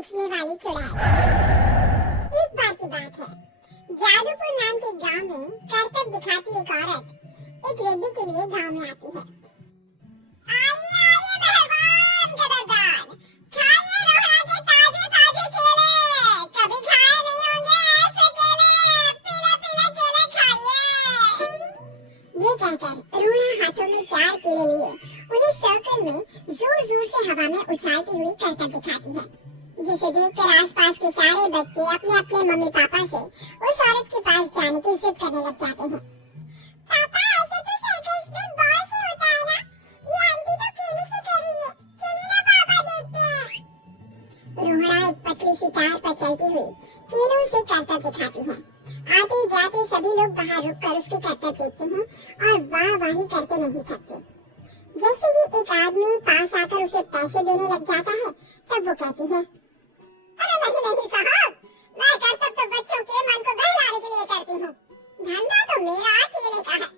बेचने वाली चुड़ैल। एक बार की बात है, जादूपुर नाम के गांव में करतब दिखाती एक औरत एक रेड्डी के लिए गांव में आती है। आइए आइए मेहरबान कदरदान, खाइए रोहड़ा के ताजे ताजे केले, कभी खाए नहीं होंगे ऐसे केले, पीले पीले केले खाइए। ये कहकर रोहड़ा हाथों में 4 केले लिए उन्हें सर्कल में जोर जोर से हवा में उछालती हुई करतब दिखाती है, जिसे देखकर आसपास के सारे बच्चे अपने अपने मम्मी पापा से उस औरत के पास जाने की जिद करने लग जाते हैं। पापा ऐसा तो सर्कस में बॉल से होता है ना, ये आंटी तो केले से कर रही है, चलिए ना पापा देखते हैं। रोहड़ा एक पतली सी तार पर चलती हुई केलों से करतब दिखाती है। आते जाते सभी लोग बाहर रुककर उसके करतब देखते हैं और वाह वाही करते नहीं थकते। जैसे ही एक आदमी पास आकर उसे पैसे देने लग जाता है, तब वो कहती है, अरे नहीं नहीं साहब, मैं करतब तो बच्चों के मन को बहलाने के लिए करती हूँ, धंधा तो मेरा केले का है।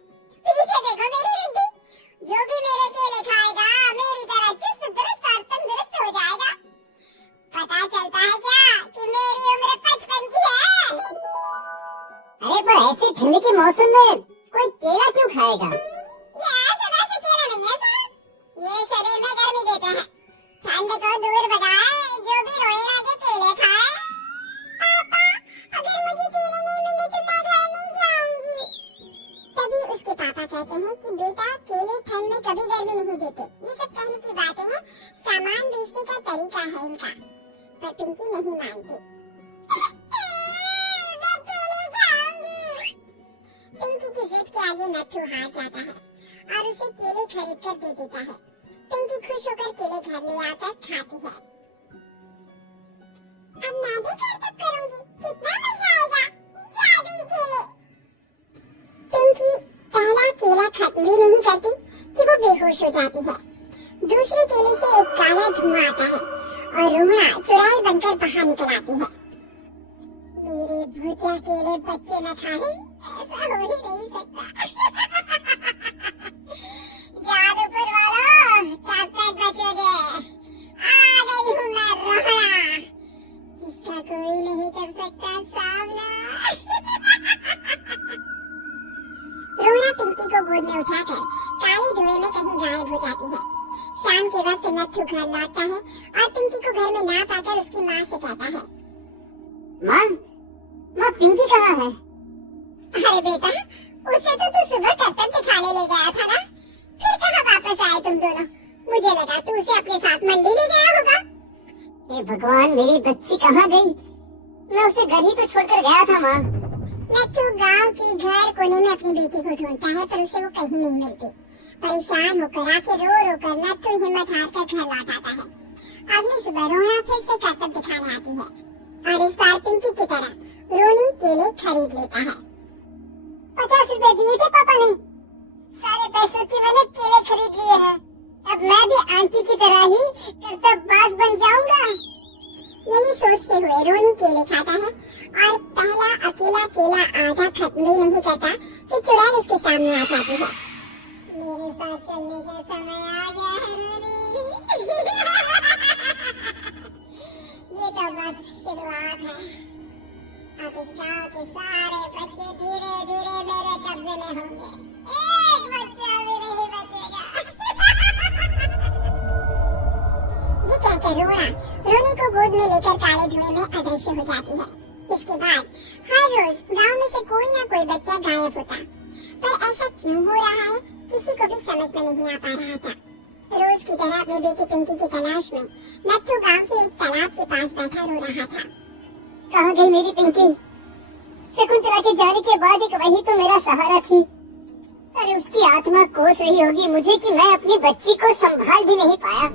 पीछे देखो मेरी रिद्धि, जो भी मेरे केले खाएगा मेरी तरह चुस्त दुरुस्त और तंदुरुस्त हो जाएगा। पता चलता है क्या कि मेरी उम्र 55 की है। अरे पर ऐसे ठंड के मौसम में कोई केला क्यों खाएगा? ये ऐसे वैसे केला नहीं है साहब, ये शरीर में गर्मी देते हैं, ठंड को दूर भगाए, जो भी रोए लगे केले खाए। पापा अगर मुझे केले नहीं मिले तो मैं घर नहीं जाऊंगी। तभी उसके पापा कहते हैं कि बेटा केले ठंड में कभी गर्मी नहीं देते, ये सब कहने की बातें हैं, सामान बेचने का तरीका है इनका। पर पिंकी नहीं मानती। मैं केले खाऊंगी। पिंकी की जिद के आगे नत्थू हार जाता है और उसे केले खरीद कर दे देता है। पिंकी खुश होकर केले घर ले आकर खाती है। अब मैं भी करतब करूंगी, कितना मजा आएगा, जादुई केले। पिंकी पहला केला खत्म भी नहीं करती कि वो बेहोश हो जाती है। दूसरे केले से एक काला धुआं आता है और रोहड़ा चुड़ैल बनकर बाहर निकल आती है। मेरे भूतिया केले बच्चे न खाए, ऐसा हो ही नहीं सकता। जादूपुर वालों, कब तक बचोगे? आ गई हूँ मैं रोहड़ा, जिसका कोई नहीं कर सकता सामना। रोहड़ा पिंकी को गोद में उठाकर काले धुएं में कहीं गायब हो जाती है। शाम के वक्त नत्थू घर लौटता है और पिंकी को घर में ना पाकर उसकी माँ से कहता है, माँ पिंकी कहाँ है? अरे बेटा, उसे तो तू सुबह करतब दिखाने ले गया था ना, फिर कहाँ वापस आए तुम दोनों? मुझे लगा तू उसे अपने साथ मंडी ले गया होगा। हे भगवान, मेरी बच्ची कहाँ गई? मैं उसे घर ही तो छोड़कर गया था माँ। नत्थू गांव के घर कोने में अपनी बेटी को ढूंढता है पर उसे वो कहीं नहीं मिलती। परेशान होकर आखिर रो रो कर नत्थू हिम्मत हार कर घर लौट आता है। अगली सुबह रोहड़ा फिर से करतब दिखाने आती है और इस बार पिंकी की तरह रोनी केले खरीद लेता है। 50 रुपए दिए थे पापा ने, सारे पैसों की मैंने केले खरीद लिए हैं। अब मैं भी आंटी की तरह ही करतबबाज बन जाऊंगा। यही सोचते हुए रोनी केले खाता है और पहला अकेला केला आधा खत्म भी नहीं करता कि चुड़ैल उसके सामने आ जाती है। मेरे साथ चलने का समय आ गया है रोनी। ये तो बस शुरुआत है, अब इस गांव के सारे बच्चे धीरे धीरे मेरे कब्जे में होंगे, एक बच्चा भी नहीं बचेगा। ये कहकर रोहड़ा रोनी को गोद में लेकर काले धुएं में अदृश्य हो जाती है। इसके बाद हर रोज गांव में से कोई ना कोई बच्चा गायब होता, पर ऐसा क्यों हो रहा है किसी को भी समझ में नहीं आ पा रहा था। रोज की तरह अपनी बेटी पिंकी की तलाश में नत्थू गांव के एक तालाब के पास बैठा रो रहा था। कहाँ गई मेरी पिंकी? शकुंतला के जाने के बाद एक वही तो मेरा सहारा थी। अरे उसकी आत्मा कोस रही होगी मुझे कि मैं अपनी बच्ची को संभाल भी नहीं पाया।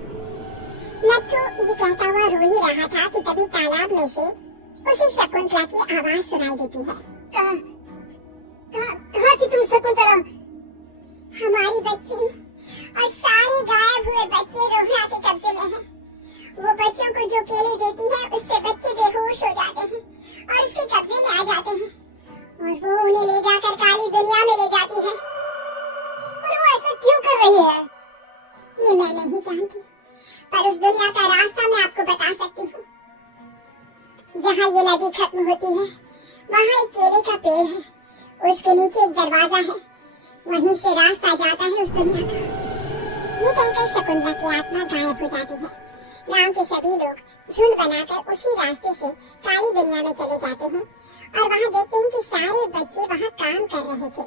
नत्थू ये कहता हुआ रो ही रहा था कि तभी तालाब में से उसे शकुंतला की आवाज सुनाई देती है। कहाँ थी तुम शकुंतला? हमारी बच्ची और सारे गायब हुए बच्चे रोहड़ा के कब्जे में हैं। वो बच्चों को जो केले देती है उससे बच्चे बेहोश हो जाते हैं और उसके कब्जे में आ जाते हैं और वो उन्हें ले जाकर काली दुनिया में ले जाती है। पर वो ऐसा क्यों कर रही है? ये मैं नहीं जानती, पर उस दुनिया का रास्ता मैं आपको बता सकती हूँ। जहाँ ये नदी खत्म होती है वहाँ एक केले का पेड़ है, उसके नीचे एक दरवाजा है, वहीं से रास्ता जाता है उस दुनिया का। ये कहकर शकुंतला की आत्मा गायब हो जाती है। गांव के सभी लोग झुंड बनाकर उसी रास्ते से काली दुनिया में चले जाते हैं और वहाँ देखते हैं कि सारे बच्चे वहाँ काम कर रहे थे।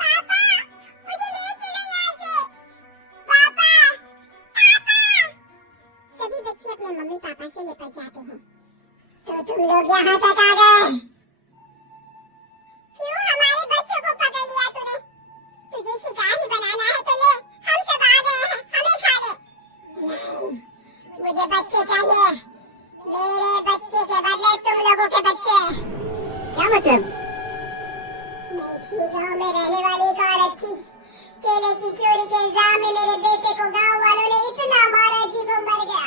पापा, मुझे ले चलो यहाँ से। पापा, पापा। सभी बच्चे अपने मम्मी पापा से लिपट जाते हैं। तो तुम लोग यहाँ तक आ गए? क्यों हमारे बच्चों को पकड़ लिया तूने? तुझे शिकारी बनाना है तो ले, हम सब आ गए हैं, हमें खा ले। नहीं, मुझे बच्चे चाहिए, मेरे बच्चे के बदले तुम लोगों के बच्चे। क्या मतलब? मैं इसी गांव में रहने वाली एक औरत थी। केले की चोरी के इल्जाम में मेरे बेटे को गांव वालों ने इतना मारा कि वो मर गया।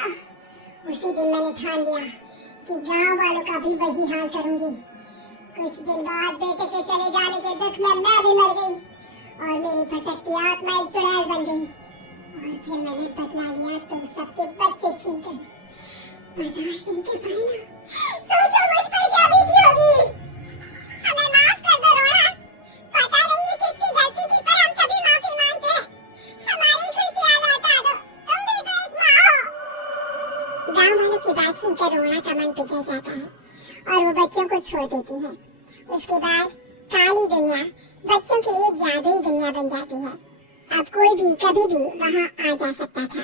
उसी दिन मैंने ठान लिया कि गांव वालों का भी वही हाल करूंगी। कुछ दिन बाद बेटे के चले जाने के दुख में मैं भी मर गई और मेरी भटकती आत्मा एक चुड़ैल बन गई और फिर मैंने बदला लिया तो सबके बच्चे छीन कर। बर्दाश्त नहीं कर पाई ना। सोचो मुझ पर क्या बीती होगी। हमें माफ कर दो रोना। पता नहीं है किसकी गलती थी पर हम सभी माफी मांगते हैं। हमारी खुशियां लौटा दो। तुम भी तो एक माँ हो। गांव वालों की बात सुनकर रोना का मन पिघल जाता है और वो बच्चों को छोड़ देती है। उसके बाद काली दुनिया बच्चों के लिए जादुई दुनिया बन जाती है। अब कोई भी कभी भी वहाँ आ जा सकता था।